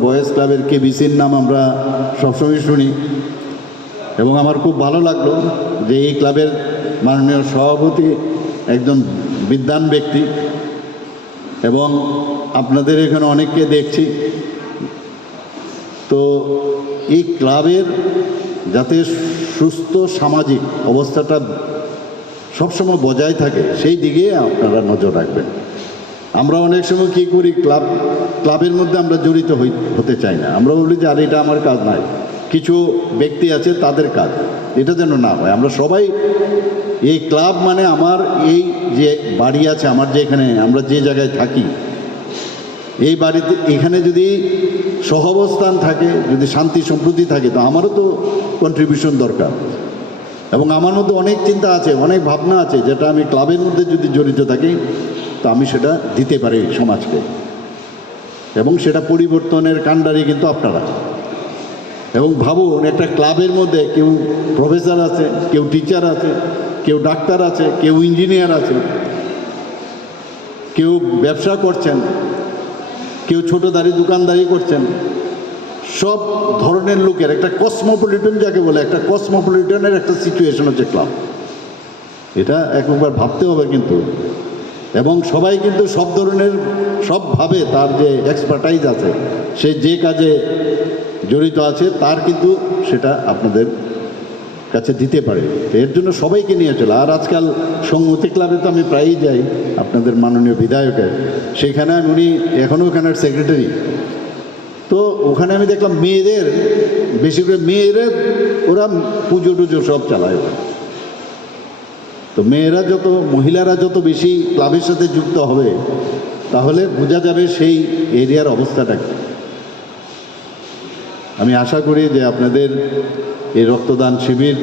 Boys ক্লাবের কেবিসির নাম আমরা সবসময় শুনি এবং আমার খুব ভালো লাগলো যে এই ক্লাবের মাননীয় সভাপতি একজন বিদ্বান ব্যক্তি এবং আপনাদের এখানে অনেককে দেখছি। তো এই ক্লাবের যাতে সুস্থ সামাজিক অবস্থাটা সবসময় বজায় থাকে সেই দিকে আপনারা নজর রাখবেন। আমরা অনেক সময় কী করি, ক্লাবের মধ্যে আমরা জড়িত হতে চাই না। আমরা বলি যে আর এটা আমার কাজ নাই, কিছু ব্যক্তি আছে তাদের কাজ, এটা যেন না হয়। আমরা সবাই এই ক্লাব মানে আমার এই যে বাড়ি আছে, আমার যে এখানে আমরা যে জায়গায় থাকি, এই বাড়িতে এখানে যদি সহাবস্থান থাকে, যদি শান্তি সম্প্রীতি থাকে, তো আমারও তো কন্ট্রিবিউশন দরকার। এবং আমার মধ্যে অনেক চিন্তা আছে, অনেক ভাবনা আছে, যেটা আমি ক্লাবের মধ্যে যদি জড়িত থাকি তো আমি সেটা দিতে পারি সমাজকে, এবং সেটা পরিবর্তনের কাণ্ডারি কিন্তু আপনারা। এবং ভাবুন, একটা ক্লাবের মধ্যে কেউ প্রফেসর আছে, কেউ টিচার আছে, কেউ ডাক্তার আছে, কেউ ইঞ্জিনিয়ার আছে, কেউ ব্যবসা করছেন, কেউ ছোটোদারি দোকানদারি করছেন, সব ধরনের লোকের একটা কসমোপলিটন, যাকে বলে একটা কসমোপলিটনের একটা সিচুয়েশন হচ্ছে ক্লাব। এটা একবার ভাবতে হবে কিন্তু। এবং সবাই কিন্তু সব ধরনের সবভাবে তার যে এক্সপার্টাইজ আছে, সে যে কাজে জড়িত আছে তার কিন্তু সেটা আপনাদের কাছে দিতে পারে। এর জন্য সবাইকে নিয়ে চলে। আর আজকাল সংহতি ক্লাবে তো আমি প্রায়ই যাই, আপনাদের মাননীয় বিধায়কের সেখানে, উনি এখনও ওখানের সেক্রেটারি। তো ওখানে আমি দেখলাম মেয়েদের, বেশি করে মেয়েদের, ওরা পুজো টুজো সব চালায় ওরা। তো মেয়েরা যত, মহিলারা যত বেশি ক্লাবের সাথে যুক্ত হবে, তাহলে বোঝা যাবে সেই এরিয়ার অবস্থাটা কি। আমি আশা করি যে আপনাদের এই রক্তদান শিবির